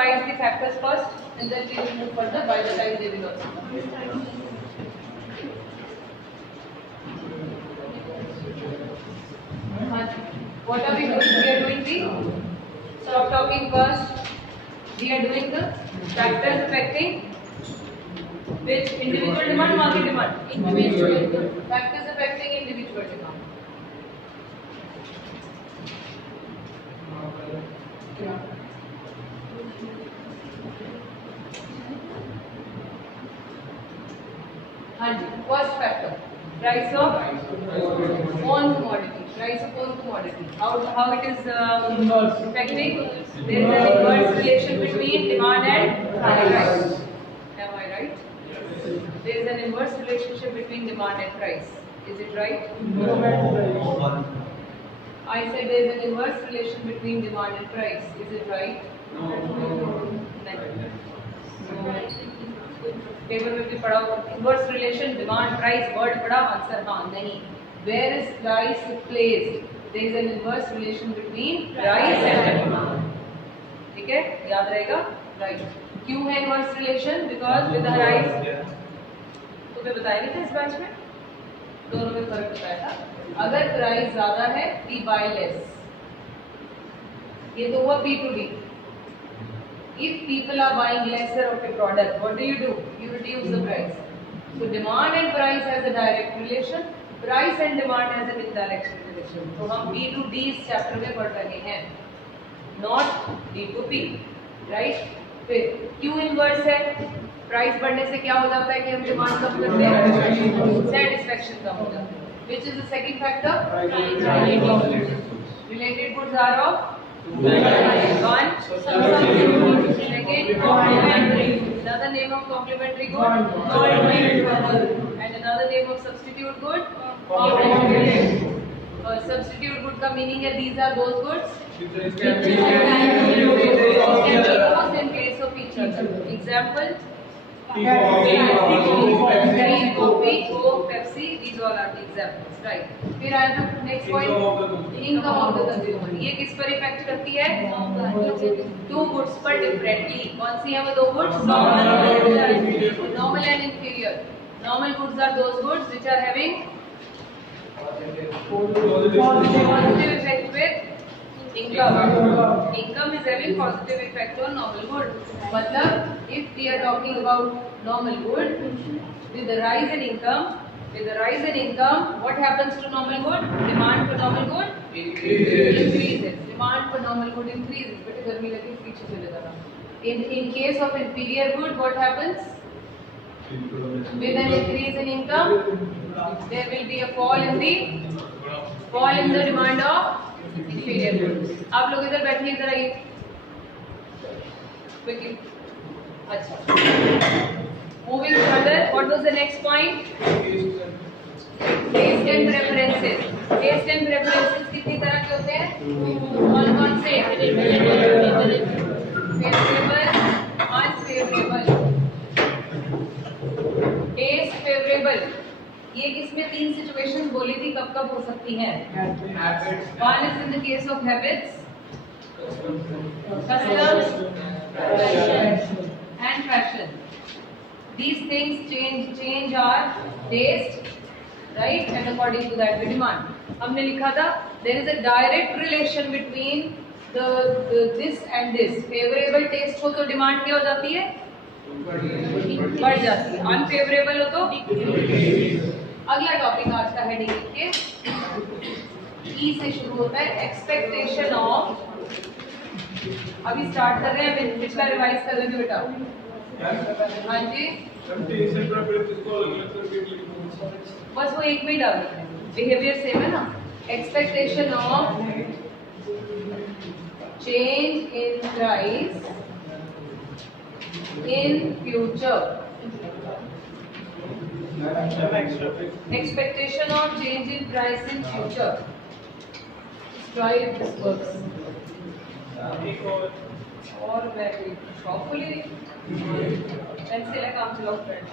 revise the factors first and then we will move further. By the time they will also come. What are we doing? We are doing the, stop talking first. We are doing the factors affecting which individual demand, market demand. Individual factors affecting individual demand. First factor, price of own commodity. Price of own commodity. How it is affecting? There is an inverse relation between demand and price. Am I right? There is an inverse relationship between demand and price. Is it right? No. I said there is an inverse relation between demand and price. Is it right? No. Paper में भी पढ़ा inverse relation demand price word पढ़ा answer हाँ नहीं where is price placed there is an inverse relation between price and demand ठीक है याद रहेगा राइट क्यों है inverse relation because with the rise तो मैं बताया नहीं था इस बैच में दोनों में फर्क बताया था अगर प्राइस ज्यादा है वी बाय लेस ये तो हुआ B2B If people are buying lesser of a product, what do? You reduce the price. So demand and price has a direct relation, price and demand has an indirect relation. तो हम B2D इस chapter में पढ़ रहे हैं, not B2B, right? फिर Q inverse है, price बढ़ने से क्या हो जाता है कि हम डिमांड कम करते हैं, सेटिस्फेक्शन कम हो जाता है. Which is the second factor? Related goods are of one, second, complementary. Another name of complementary good, and another name of substitute good, substitute good का meaning है these are those goods which can be used in case of each other. Example: Coke, Pepsi, these all are the examples, right? फिर आया था next point, income of the consumer. ये किस पर effect करती है? Two goods पर differently. कौन सी है वो दो goods? Normal and inferior. Normal goods are those goods which are having positive effect with income. Income is having positive effect on normal good. मतलब if we are talking about normal good, with the rise in income, what happens to normal good? Demand for normal good increases. Demand for normal good increases. बेटे गर्मी लगी पीछे चले जाना. In case of inferior good, what happens? With an increase in income, there will be a fall in the demand of inferior goods. आप लोग इधर बैठिए इधर आइए. Quickly. अच्छा. Moving further, what was the next point? Taste and preferences. Taste and preferences कितनी तरह के होते हैं? कौन से? Favorable, unfavorable. Taste favorable. ये किसमें तीन सिचुएशंस बोली थी कब कब हो सकती हैं? One is in the case of habits, customs, and fashion. These things change our taste, right? And according to that we demand. हमने लिखा था there is a direct relation between this and this. Favorable taste हो तो demand क्या हो जाती है? बढ़ जाती है. Unfavorable हो तो अगला टॉपिक आज का हेडिंग लिखिए. E से शुरू होता है एक्सपेक्टेशन ऑफ. अभी स्टार्ट कर रहे हैं, अभी पिछला रिवाइज कर लेंगे बेटा. हाँ जी बस वो एक में ही डाल देते हैं. बिहेवियर सेम है ना. Expectation of change in price in future. Expectation of change in price in future. Try if this works. और मैं शॉपफुली पेंसिल है काम चलाओ friend.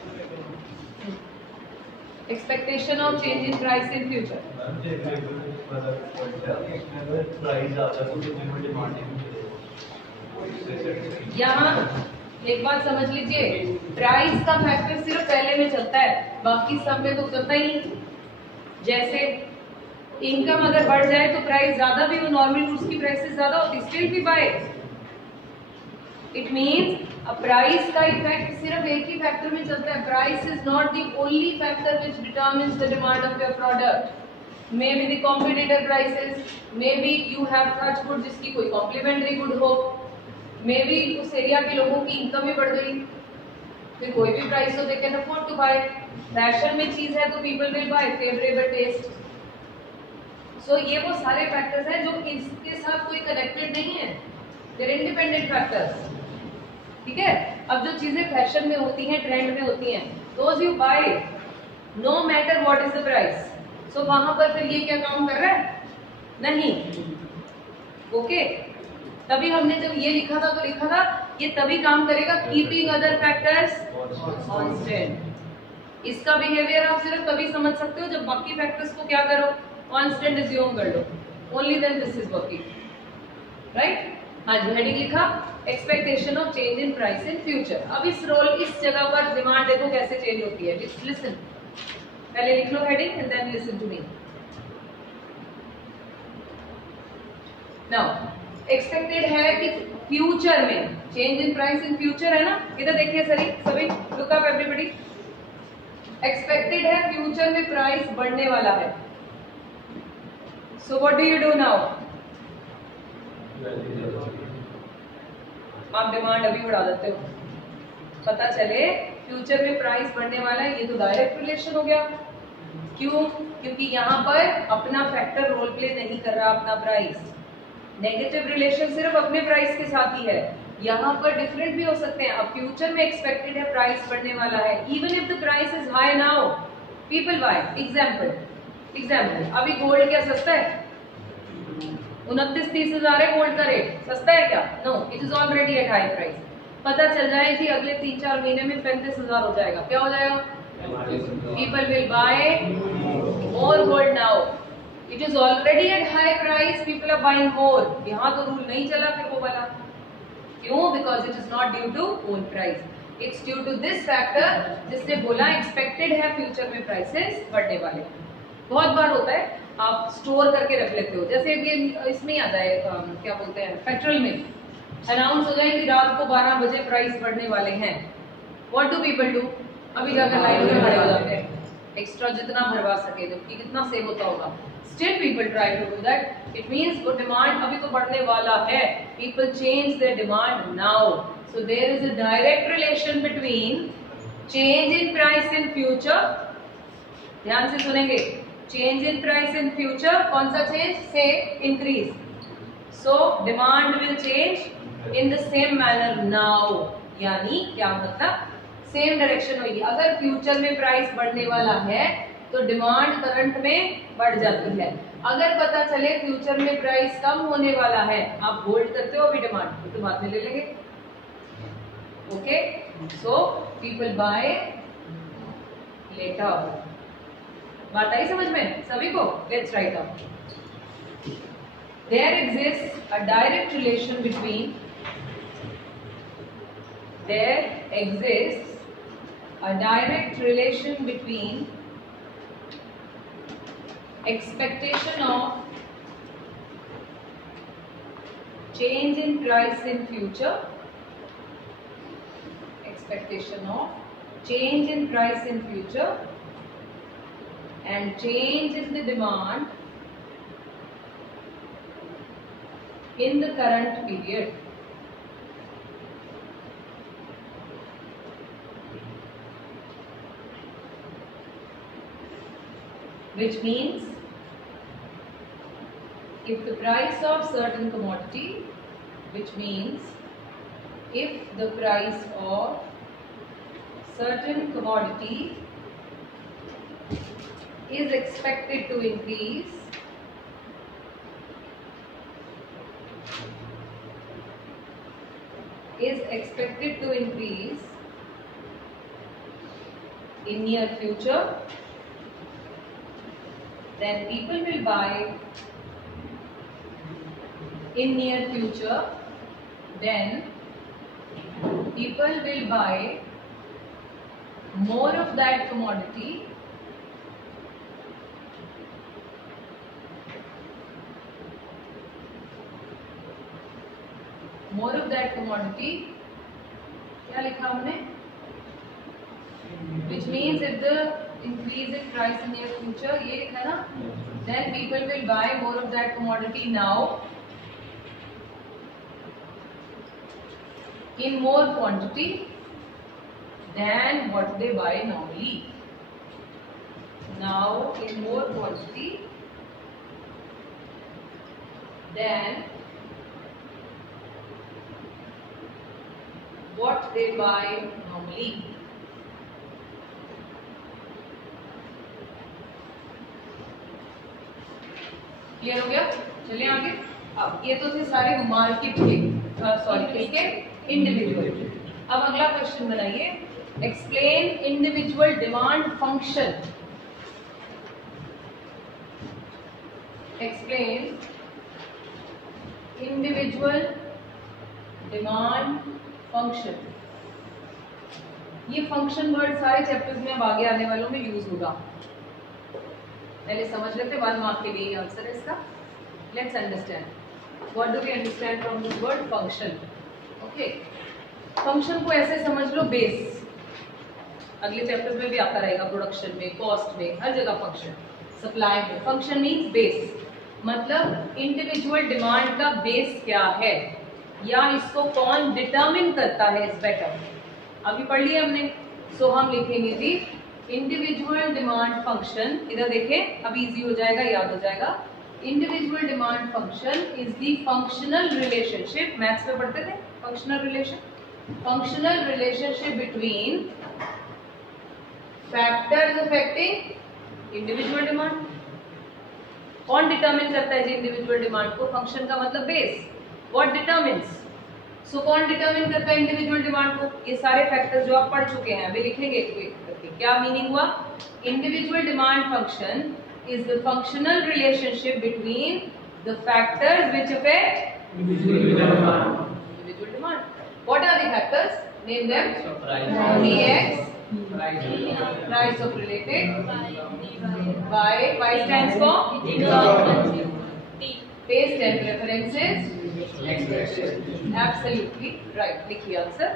Expectation of change in price in future. यहाँ एक बात समझ लीजिए, प्राइस का फैक्टर सिर्फ पहले में चलता है, बाकी सब में तो उतरता ही नहीं। जैसे इनकम अगर बढ़ जाए तो प्राइस ज्यादा भी हो, नॉर्मल गुड्स की प्राइसेस ज्यादा होती, स्टिल भी buy. It means a price का इफेक्ट सिर्फ एक ही फैक्टर में चलता है। Price is not the only factor which determines the demand of your product. May be the competitor prices, may be you have such good जिसकी कोई complementary good हो, मे बी उस एरिया के लोगों की इनकम ही बढ़ गई, फिर कोई भी प्राइस हो they can afford to buy. Fashion में चीज है तो people will buy, favourable taste. So ये वो सारे फैक्टर्स हैं जो इसके साथ कोई कनेक्टेड नहीं है, देयर इंडिपेंडेंट फैक्टर्स। ठीक है, अब जो चीजें फैशन में होती हैं, ट्रेंड में होती हैं, those you buy no matter what is the price. So वहां पर फिर ये क्या काम कर रहा है? नहीं। ओके, तभी हमने जब ये लिखा था तो लिखा था ये तभी काम करेगा कीपिंग अदर फैक्टर्स कांस्टेंट। इसका बिहेवियर आप सिर्फ तभी समझ सकते हो जब बाकी फैक्टर्स को क्या करो, कांस्टेंट अज्यूम कर लो, only then this is working. Right? हाँ जी, हेडिंग लिखा expectation of change in price in future. अब इस जगह पर डिमांड देखो कैसे चेंज होती है। जस्ट लिसन, पहले लिख लो heading and then listen to me. Now expected है कि फ्यूचर में change in price in future है ना, इधर देखिए सभी लुक अप एवरीबॉडी। एक्सपेक्टेड है फ्यूचर में प्राइस बढ़ने वाला है। So what do you do now? आप डिमांड अभी बढ़ा देते हो, पता चले फ्यूचर में प्राइस बढ़ने वाला है, ये तो डायरेक्ट रिलेशन हो गया। क्यों? क्योंकि यहाँ पर अपना फैक्टर रोल प्ले नहीं कर रहा, अपना प्राइस। नेगेटिव रिलेशन सिर्फ अपने प्राइस के साथ ही है, यहाँ पर डिफरेंट भी हो सकते हैं। अब फ्यूचर में एक्सपेक्टेड है प्राइस बढ़ने वाला है, even if the price is high now people buy. Example अभी गोल्ड क्या सस्ता है? 29-30 हजार है गोल्ड का रेट, सस्ता है क्या? No, it is already at high price. पता चल जाए कि अगले 3-4 महीने में 35,000 हो जाएगा, क्या हो जाएगा? People will buy more gold now, it is already at high price, people are buying more. यहाँ तो रूल नहीं चला फिर वो वाला। क्यों? Because it is not due to gold price, it's due to this factor जिसने बोला एक्सपेक्टेड है फ्यूचर में प्राइसेस बढ़ने वाले। बहुत बार होता है आप स्टोर करके रख लेते हो, जैसे ये इसमें आता है क्या बोलते हैं, पेट्रोल में अनाउंस हो जाए कि रात को 12 बजे प्राइस बढ़ने वाले हैं। What do people do? अभी जाकर लाइन में खड़े हो जाते हैं, एक्स्ट्रा जितना भरवा सके, जबकि कितना सेव होता होगा। Still people try to do that. It means वो डिमांड अभी तो बढ़ने वाला है, people change their demand now. So there is a direct relation between change in price in future, ध्यान से सुनेंगे, change in price in future, कौन सा चेंज? से increase. So demand will change in the same manner now, यानी क्या मतलब? Same direction होगी। अगर फ्यूचर में प्राइस बढ़ने वाला है तो डिमांड करंट में बढ़ जाती है। अगर पता चले फ्यूचर में प्राइस कम होने वाला है, आप होल्ड करते हो अभी डिमांड, तो बाद में ले लेंगे। Okay, so people buy later. बात आई समझ में सभी को? Let's write down. There exist a direct relation between, there exist a direct relation between expectation of change in price in future, expectation of change in price in future and change in the demand in the current period. Which means if the price of certain commodity, which means if the price of certain commodity is expected to increase, in near future, then people will buy in near future then people will buy more of that commodity क्या लिखा हमने, which means if the increase in price in near future, ये लिखा ना, then people will buy more of that commodity now in more quantity than what they buy normally. Now in more quantity than what they buy normally. Clear हो गया? चलिए आगे। अब ये तो थे सारे मार्केट के, सॉरी किसके, इंडिविजुअल। अब अगला क्वेश्चन बनाइए, explain individual demand function. Explain individual demand function. ये फंक्शन वर्ड सारे चैप्टर्स में अब आगे आने वालों में यूज होगा, पहले समझ लेते, 1 मार्क के लिए आंसर है इसका। Let's understand, what do we understand from this word function. Okay, function को ऐसे समझ लो, बेस। अगले चैप्टर्स में भी आता रहेगा, प्रोडक्शन में, कॉस्ट में, हर जगह फंक्शन, सप्लाई में। फंक्शन मीन्स बेस, मतलब इंडिविजुअल डिमांड का बेस क्या है, या इसको कौन डिटरमिन करता है, इज बेटर। अभी पढ़ लिया हमने, सो हम लिखेंगे जी इंडिविजुअल डिमांड फंक्शन। इधर देखें, अभी इजी हो जाएगा, याद हो जाएगा। Individual demand function is the functional relationship, maths में पढ़ते थे functional relation, functional relationship between factors affecting individual demand. कौन डिटरमिन करता है जी इंडिविजुअल डिमांड को? फंक्शन का मतलब बेस। व्हाट डिटरमिन्स, सो कौन डिटरमिन करता है इंडिविजुअल डिमांड को? ये सारे फैक्टर्स जो आप पढ़ चुके हैं, अभी लिखेंगे एक एक करके। क्या मीनिंग हुआ? Individual demand function is the functional relationship between the factors which affect individual demand. What are the factors? Name them. Px, price of related, Y stands for taste and preferences. Absolutely right. लिखिए answer.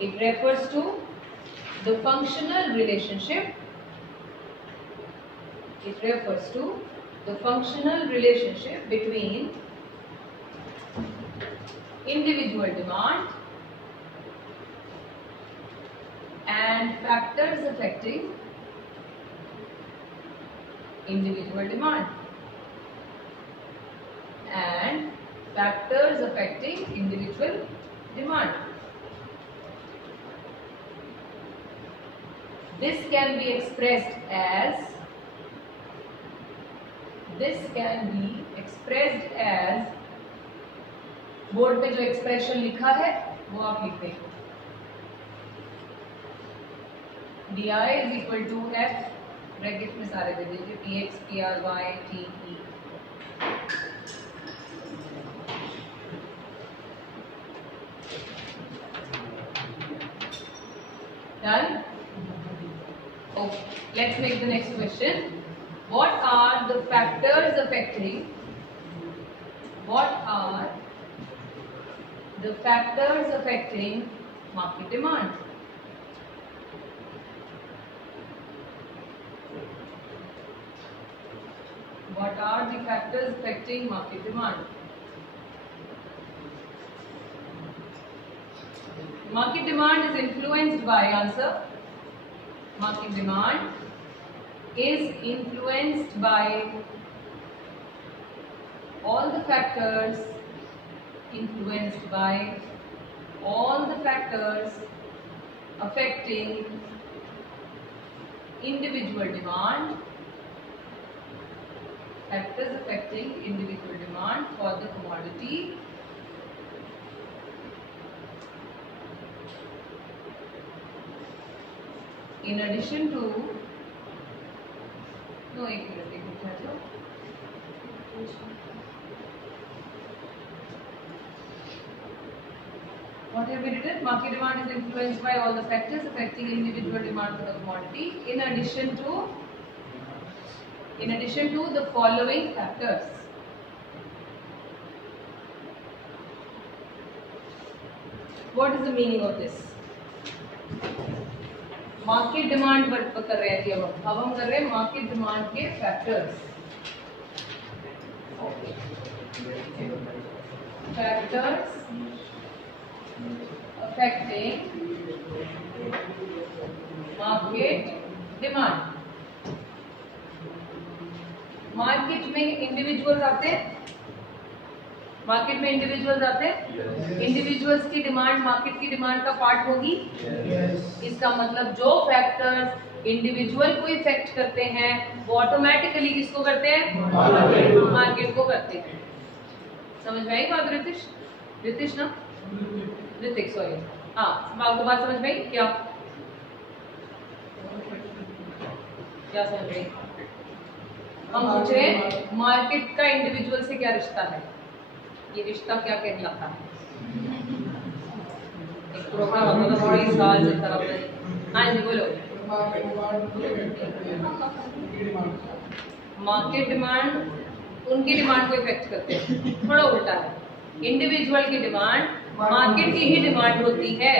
It refers to the functional relationship. It refers to the functional relationship between individual demand and factors affecting individual demand. And factors affecting individual demand. This can be expressed as board पे जो expression लिखा है वो आप लिख दें। DI is equal to F, bracket में सारे दे दीजिए, PX, PR, Y, T, E। Done? Okay, let's make the next question. What are the factors affecting market demand? What are the factors affecting market demand? Market demand is influenced by, answer. Market demand is influenced by all the factors affecting individual demand, factors affecting individual demand for the commodity in addition to, no, एक minute ठहर जाओ, What have we written? Market demand is influenced by all the factors affecting individual demand for the commodity. In addition to the following factors. What is the meaning of this? Market demand पर कर रहे हैं कि अब हम कर रहे हैं मार्केट डिमांड के factors affecting market demand. Market में इंडिविजुअल्स आते हैं, इंडिविजुअल्स की डिमांड मार्केट की डिमांड का पार्ट होगी. इसका मतलब जो फैक्टर्स इंडिविजुअल को इफेक्ट करते हैं वो ऑटोमेटिकली किसको करते हैं? मार्केट को करते हैं. समझ में आई बात रितिश ना? ऋतिक सॉरी. हाँ, आपको बात समझ में आई क्या? क्या समझ में आई? हम पूछ रहे हैं मार्केट का इंडिविजुअल से क्या रिश्ता है, ये रिश्ता क्या कहलाता है? एक प्रोग्राम होता था बड़ी साल से तरफ से. हाँ जी बोलो. मार्केट डिमांड उनकी डिमांड को इफेक्ट करते हैं, थोड़ा उल्टा है. इंडिविजुअल की डिमांड मार्केट की ही डिमांड होती है.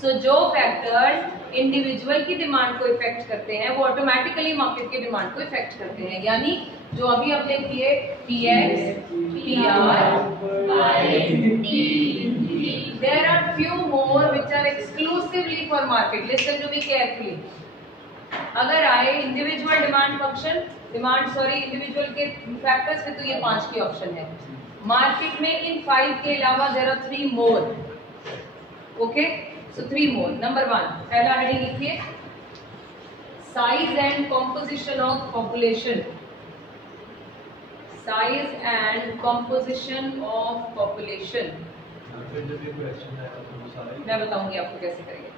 सो जो फैक्टर्स इंडिविजुअल की डिमांड को इफेक्ट करते हैं वो ऑटोमेटिकली मार्केट की डिमांड को इफेक्ट करते हैं. यानी जो अभी आपने किए PX, PR, YT, there are few more which are exclusively for market. Listen to me carefully. अगर आए इंडिविजुअल डिमांड फंक्शन इंडिविजुअल के फैक्टर्स में तो ये 5 की ऑप्शन है. मार्केट में इन 5 के अलावा there are 3 more. Okay, so 3 more. Number 1 पहला हेडिंग लिखिए, size and composition of population. Size and composition of population. मैं बताऊंगी आपको कैसे करेंगे.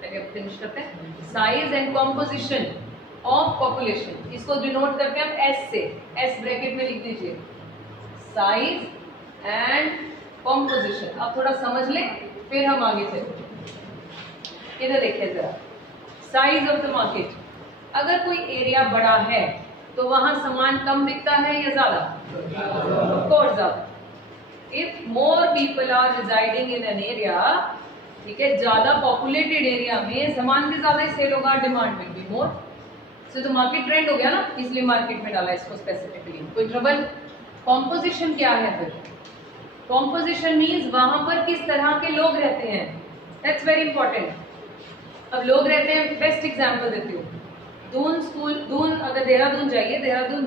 पहले फिनिश करते हैं. Size and composition of population, इसको डिनोट करते हैं हम S से. S ब्रैकेट में लिख दीजिए, साइज एंड कॉम्पोजिशन. अब थोड़ा समझ लें फिर हम आगे चलें. इधर देखिए जरा, साइज ऑफ द मार्केट. अगर कोई एरिया बड़ा है तो वहां सामान कम बिकता है या ज्यादा? ऑफ कोर्स ज्यादा. If more people are residing in an area, ठीक है, ज्यादा पॉपुलेटेड एरिया में सामान भी ज्यादा सेल होगा, डिमांड विल बी मोर. सो तो मार्केट ट्रेंड हो गया ना, इसलिए मार्केट में डाला इसको स्पेसिफिकली. कोई ट्रबल? कॉम्पोजिशन क्या है फिर? कॉम्पोजिशन मीन्स वहां पर किस तरह के लोग रहते हैं. That's very important. अब लोग रहते हैं, बेस्ट एग्जांपल देती हूँ. दून अगर देहरादून जाइए, देहरादून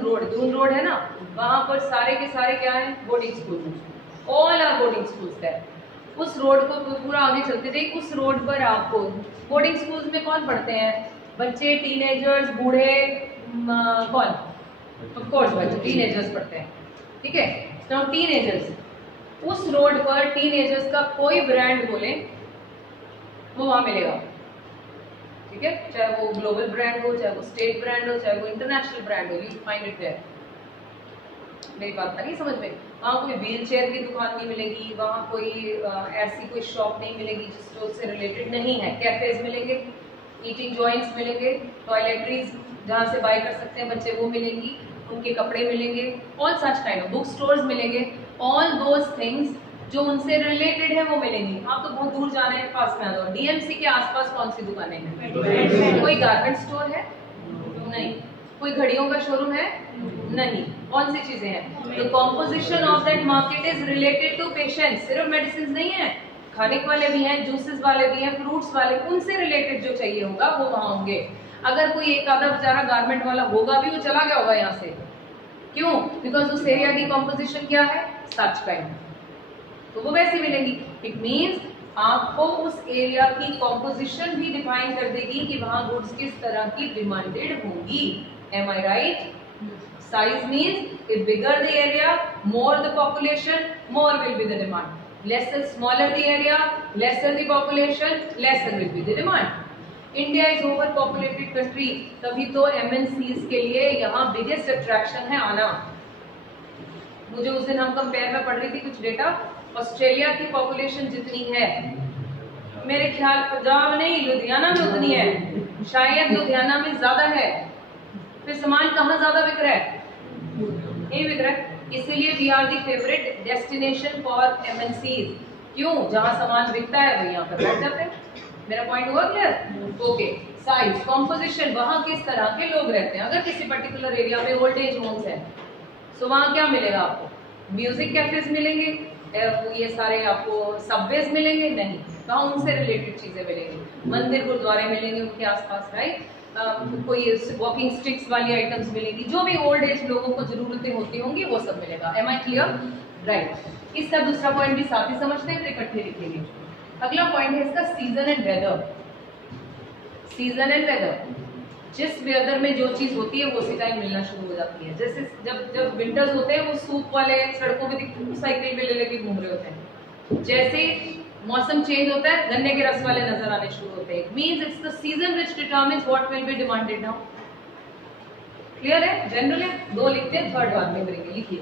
रोड है ना, वहां पर सारे के सारे क्या है? Boarding school. All are boarding schools है. उस रोड को पूरा आगे चलते थे, उस रोड पर आपको बोर्डिंग स्कूल्स में कौन पढ़ते हैं? बच्चे, टीनेजर्स, बूढ़े, कौन? ऑफ कोर्स बच्चे, टीनेजर्स पढ़ते हैं. ठीक है, तो टीनेजर्स, उस रोड पर टीनेजर्स का कोई ब्रांड बोले वो वहां मिलेगा. ठीक है, चाहे वो ग्लोबल ब्रांड हो, चाहे वो स्टेट ब्रांड हो, चाहे वो इंटरनेशनल ब्रांड हो, यू फाइंड इट देयर. मेरी बात नहीं समझ में? वहाँ कोई व्हील चेयर की दुकान नहीं मिलेगी, वहाँ कोई ऐसी कोई शॉप नहीं मिलेगी जो उससे रिलेटेड नहीं है. कैफेज मिलेंगे, ईटिंग जॉइंट्स मिलेंगे, टॉयलेटरीज जहाँ से बाय कर सकते हैं बच्चे वो मिलेंगी, उनके कपड़े मिलेंगे, all such kind of book stores मिलेंगे. ऑल दोज थिंग्स जो उनसे रिलेटेड है वो मिलेंगी. आप तो बहुत दूर जा रहे हैं, पास में आ जाओ. DMC के आसपास कौन सी दुकानें हैं? कोई गारमेंट स्टोर है? नहीं. कोई घड़ियों का शोरूम है? नहीं. कौन सी चीजें हैं? तो composition of that market is related to patients. सिर्फ मेडिसिन नहीं है, खाने वाले भी हैं, जूसेस वाले भी हैं, फ्रूट्स वाले, उनसे रिलेटेड जो चाहिए होगा वो वहां होंगे. अगर कोई एक आधा बेचारा गारमेंट वाला होगा भी, वो चला गया होगा यहाँ से. क्यों? बिकॉज उस एरिया की कॉम्पोजिशन क्या है? Such kind. तो वो वैसे मिलेंगी. इट मीन्स आपको उस एरिया की कॉम्पोजिशन भी डिफाइन कर देगी कि वहां गुड्स किस तरह की डिमांडेड होंगी. Am I right? Size means if bigger the area, more the population, more will be the demand. Smaller the area, lesser the population, lesser will be the demand. India is overpopulated country, तभी तो MNCs के लिए यहाँ biggest attraction है आना. मुझे उस दिन हम कंपेयर में पढ़ रही थी कुछ डेटा. ऑस्ट्रेलिया की पॉपुलेशन जितनी है मेरे ख्याल पंजाब नहीं, लुधियाना में उतनी है, शायद लुधियाना में ज्यादा है। फिर सामान कहाँ ज्यादा बिक रहा है? यही बिक रहा है। इसीलिए we are the favourite destination for MNCs. क्यों? जहां सामान बिकता है वो यहाँ पर बैठ जाते हैं। मेरा पॉइंट हुआ क्लियर? ओके। साइज, कॉम्पोजिशन, वहां किस तरह के लोग रहते हैं। अगर किसी पर्टिकुलर एरिया में ओल्ड एज होम्स है तो वहां क्या मिलेगा आपको? म्यूजिक कैफेज मिलेंगे, ये सारे आपको सबवेज मिलेंगे नहीं, कहाँ उनसे रिलेटेड चीजें मिलेंगी, मंदिर गुरुद्वारे मिलेंगे उनके आसपास, राइट। कोई वॉकिंग स्टिक्स वाली आइटम्स मिलेगी, जो भी ओल्ड एज लोगों को जरूरतें होती होंगी वो सब मिलेगा। Am I clear? राइट। इसका दूसरा पॉइंट भी साथ ही समझते हैं, तो इकट्ठे लिखेंगे। अगला पॉइंट है इसका season and weather. Season and weather, जिस वेदर में जो चीज होती है वो उसी टाइम मिलना शुरू हो जाती है। जैसे जब विंटर्स होते हैं वो सूप वाले सड़कों पे साइकिल पे ले लेके घूम रहे होते हैं। जैसे मौसम चेंज होता है गन्ने के रस वाले नजर आने शुरू होते हैं। Means it's the season which determines what will be demanded now. Clear है? जनरल है, दो लिखते हैं, थर्ड बाद में करेंगे। लिखिए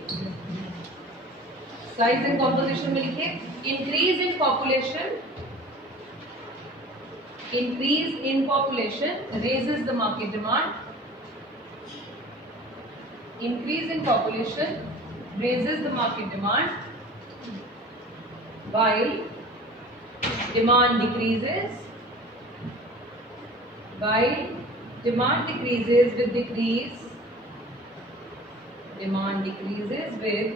साइज एंड कॉम्पोजिशन में लिखिए increase in population, increase in population raises the market demand. Increase in population raises the market demand, while demand decreases, with decrease, demand decreases with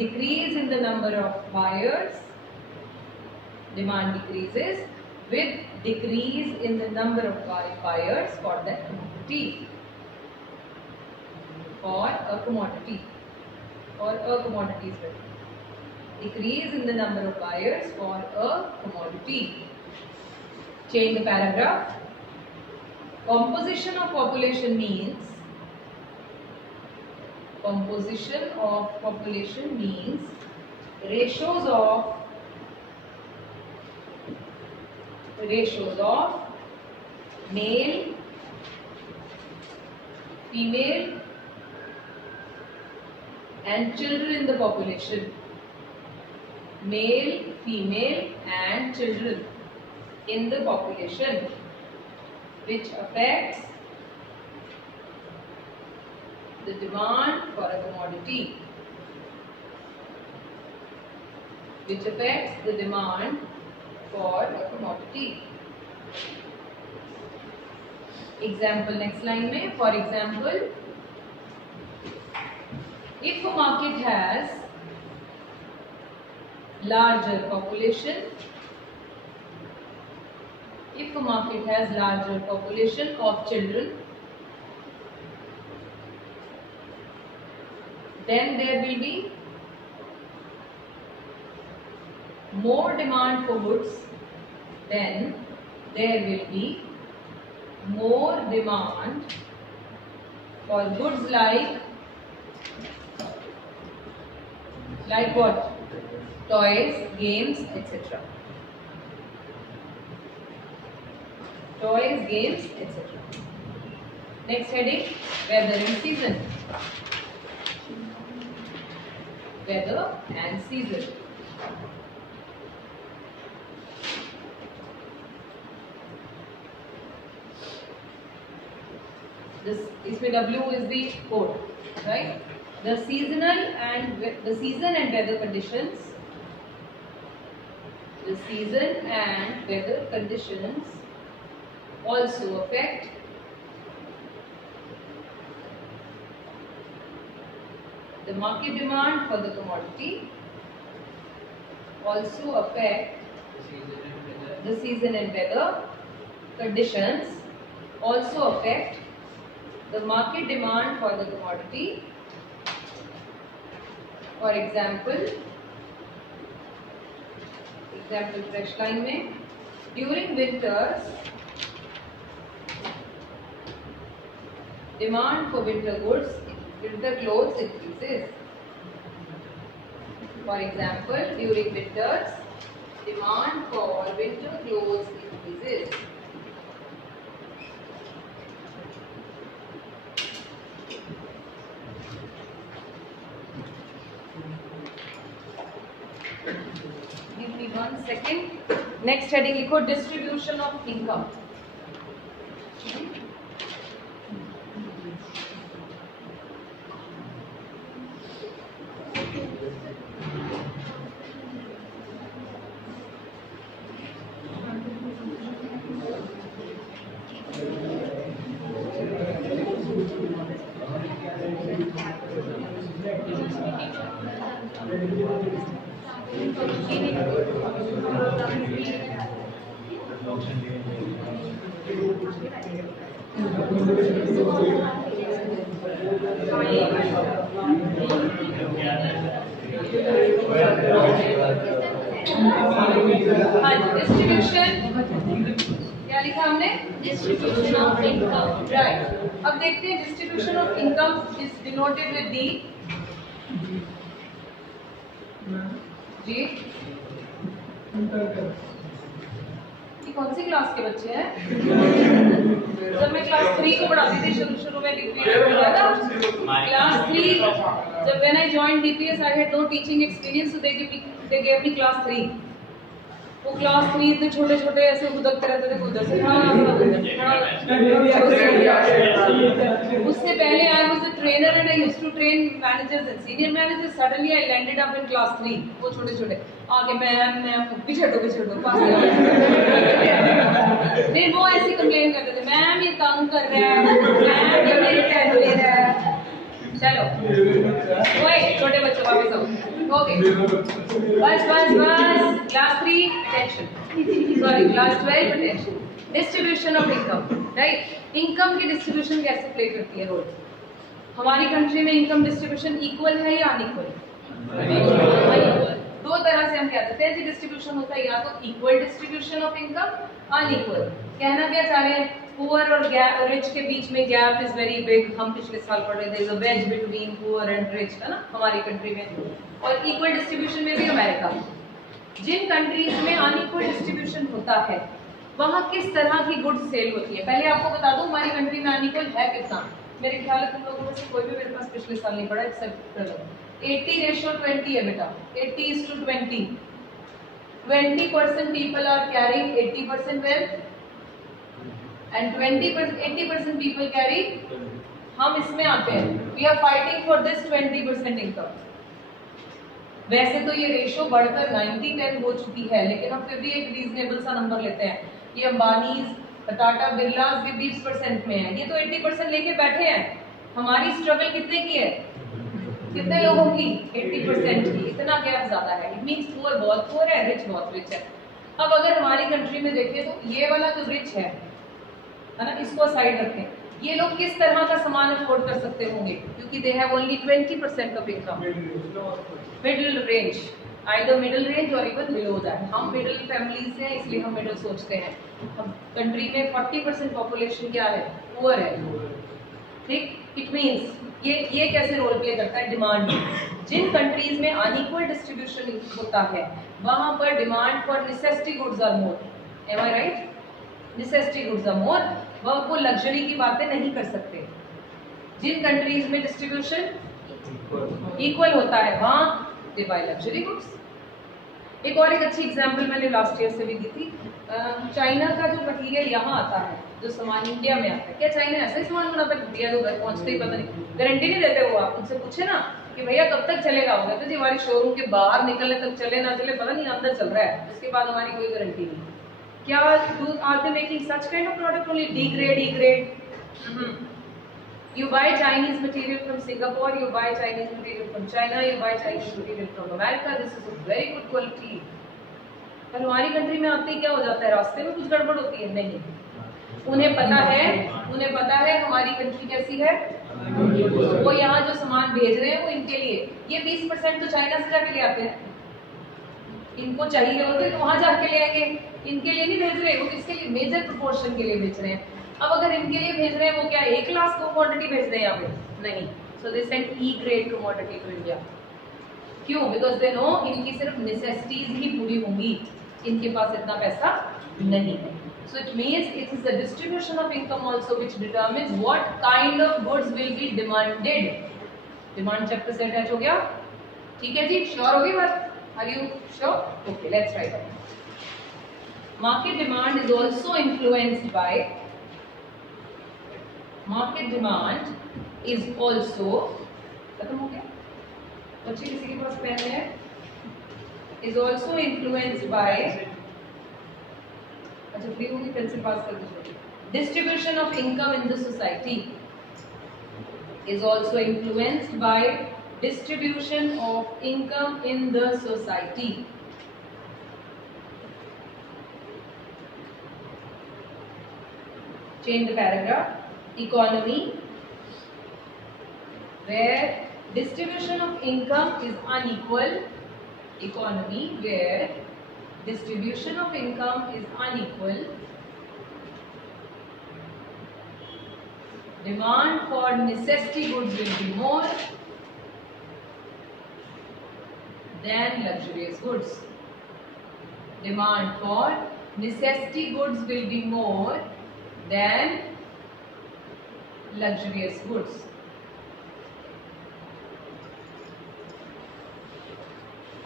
decrease in the number of buyers. Demand decreases with decrease in the number of buyers for that commodity. For a commodity, or a commodity is better. Decrease in the number of buyers for a commodity. Change the paragraph. Composition of population means, composition of population means ratios of male, female and children in the population. Male, female and children in the population, which affects the demand for a commodity. Which affects the demand for a commodity. Example next line में, for example, if a market has larger population, if a market has larger population of children, then there will be more demand for goods, then there will be more demand for goods like what? Toys, games, etc. Toys, games, etc. Next heading, weather and season. Weather and season. इसमें W is the code, right? The season and weather conditions. The season and weather conditions also affect the market demand for the commodity. Also affect the season and weather conditions also affect the market demand for the commodity. For example, fresh line में, during winters demand for winter clothes increases. For example, during winters demand for winter clothes increases. Second, next heading लिखो distribution of income. क्या लिखा हमने? Distribution of income. Right, अब देखते हैं distribution of income is denoted with the G. ये कौन सी class के बच्चे हैं? जब मैं क्लास 3 को पढ़ाती थी शुरू में क्लास 3, जब when I joined DPS I had no teaching experience, so they gave me class 3। वो क्लास 3 इतने छोटे छोटे ऐसे गुदकते रहते थे उधर से। उससे पहले I was a trainer and I used to train managers and senior managers। Suddenly I landed up in class 3। वो छोटे छोटे आगे मैम पीछे हटो पास नहीं, वो ऐसे कंप्लेन करते थे, मैम ये तंग कर रहा है, मैम ये मेरे टाइम ले रहा है। चलो ओए छोटे बच्चों वापस आओ। ओके बस class 3 attention, sorry class 12 attention. Distribution of income, right. Income की डिस्ट्रीब्यूशन कैसे प्ले करती है रोल? हमारी कंट्री में इनकम डिस्ट्रीब्यूशन इक्वल है या अनइक्वल? दो तरह से हम कह सकते हैं जी डिस्ट्रीब्यूशन होता है, या तो equal distribution of income, unequal. कहना क्या चाह रहे हैं? पुअर और रिच के बीच में गैप इज वेरी बिग। हम पिछले साल पढ़ रहे थे there is a wedge between poor and rich, है ना, हमारी कंट्री में। और इक्वल डिस्ट्रीब्यूशन में भी अमेरिका। जिन कंट्रीज में अनइक्वल डिस्ट्रीब्यूशन होता है वहां किस तरह की गुड्स सेल होती है? पहले आपको बता दूं हमारी कंट्री में अनइक्वल है कितना। मेरे ख्याल है तुम लोगों में से कोई भी मेरे पास पिछले साल नहीं पढ़ा एक्सेप्ट 80:20 है बेटा, 80:20। 20% people are carrying 80% wealth and 80% people carry। हम इसमें आते हैं, we are fighting for this 20% income। वैसे तो ये रेशो बढ़कर 90-10 हो चुकी है, लेकिन हम फिर भी एक रीजनेबल सा नंबर लेते हैं। ये अंबानीज, टाटा बिरलास भी 20% में है, ये तो 80% लेके बैठे हैं। हमारी स्ट्रगल कितने की है? कितने लोगों की? 80% की। इतना गैप ज्यादा है। इट मींस पुअर बहुत पुअर है, रिच बहुत रिच है। अब अगर हमारी कंट्री में देखें तो ये वाला जो रिच है ना, इसको साइड रखें, ये लोग किस तरह का सामान अफोर्ड कर सकते होंगे? क्योंकि they have only 20% of income. Middle range, either middle range और इवन बिलो दैट। हम मिडिल फैमिली से हैं इसलिए हम मिडिल सोचते हैं। हम कंट्री में 40% पॉपुलेशन क्या है? पुअर है, ठीक। इट मींस ये कैसे रोल प्ले करता है? डिमांड। जिन कंट्रीज में अनइक्वल डिस्ट्रीब्यूशन होता है वहां पर demand for necessity goods are more. Am I right? Necessity goods are more. वो लग्जरी की बातें नहीं कर सकते। जिन कंट्रीज में डिस्ट्रीब्यूशन इक्वल होता है वहां दे बाय लग्जरी गुड्स। एक और एक अच्छी एग्जांपल मैंने लास्ट ईयर से भी दी थी। चाइना का जो मटेरियल यहाँ आता है, जो सामान इंडिया में आता है, क्या चाइना ऐसा ही सामान बनाता है? इंडिया तो घर पहुंचते ही पता नहीं, गारंटी नहीं देते वो। आप उनसे पूछे ना कि भैया कब तक चलेगा, हो गया तो जी हमारी शोरूम के बाहर निकलने तक चले ना चले पता नहीं, अंदर चल रहा है, उसके बाद हमारी कोई गारंटी नहीं। क्या are they making such kind of product only? D grade. You buy Chinese material from Singapore, you buy Chinese material from China, you buy Chinese material from America. This is a very good quality. पर हमारी country में आते ही क्या हो जाता है? रास्ते में कुछ गड़बड़ होती है? नहीं, उन्हें पता है हमारी कंट्री कैसी है। वो यहाँ जो सामान भेज रहे हैं वो इनके लिए, ये 20% तो चाइना से जाके ले आते हैं। इनको चाहिए होते तो वहां जाके ले आएंगे, इनके लिए नहीं भेज रहे। वो किसके लिए? मेजर प्रोपोर्शन के लिए भेज रहे हैं। अब अगर इनके लिए भेज रहे हैं वो क्या 1 लाख कमोडिटी भेज रहे हैं यहाँ पे? नहीं। So they send E grade commodity to India. क्यों? बिकॉज दे नो इनकी सिर्फ नेसेसिटीज ही पूरी होंगी, इनके पास इतना पैसा नहीं है। So it means it is the distribution of income also which determines what kind of goods will be demanded. Demand chapter से अटैच हो गया, ठीक है जी? श्योर होगी बात? Are you sure? Okay, let's write it. market demand is also influenced by, market demand is also, खत्म हो गया बच्चे, किसी के पास पेन है, is also influenced by, अच्छा फ्री होगी पेंसिल पास कर दीजिए, distribution of income in the society is also influenced by distribution of income in the society. Change the paragraph. Economy where distribution of income is unequal. Economy where distribution of income is unequal. Demand for necessity goods will be more than luxurious goods. Demand for necessity goods will be more than luxurious goods.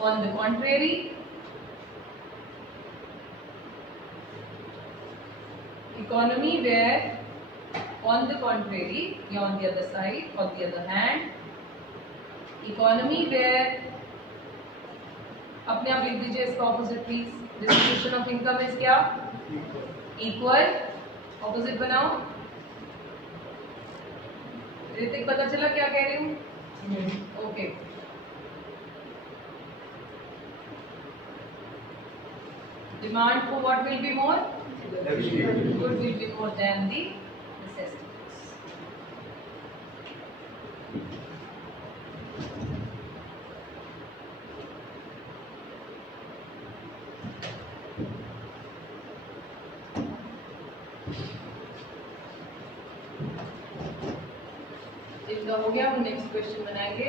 On the contrary, economy where, on the contrary, या on the other side, on the other hand, economy where, अपने आप लिख दीजिए इसका opposite please, distribution of income is क्या, equal, opposite बनाओ। ऋतिक पता चला क्या कह रही हूँ? Okay, demand for what will be more, good will be more than the necessities. इनका हो गया, हम नेक्स्ट क्वेश्चन बनाएंगे,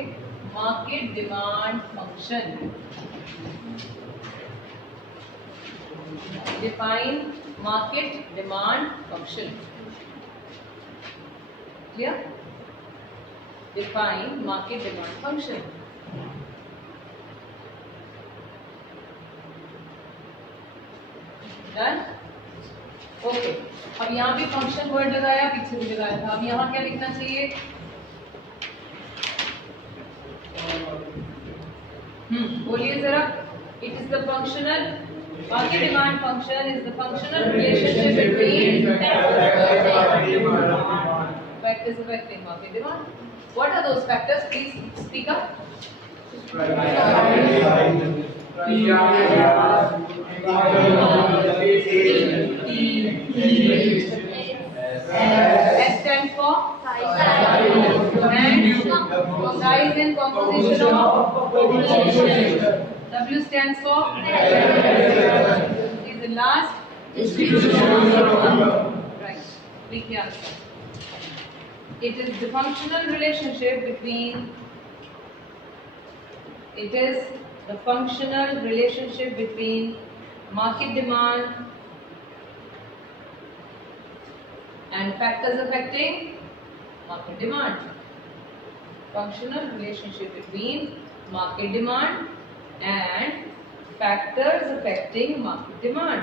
market demand function. Define market demand function. Clear? Define market demand function. Done? Okay, अब यहाँ भी फंक्शन वर्ड लगाया, पीछे भी लगाया था, अब यहाँ क्या लिखना चाहिए? बोलिए जरा। It is the functional, market demand function is the functional relationship between factors affecting market demand. What are those factors? Please speak up. S stands for size and composition of. W stands for is the last distribution. Right. Make the answer. It is the functional relationship between. It is the functional relationship between market demand and factors affecting market demand. Functional relationship between market demand and factors affecting market demand.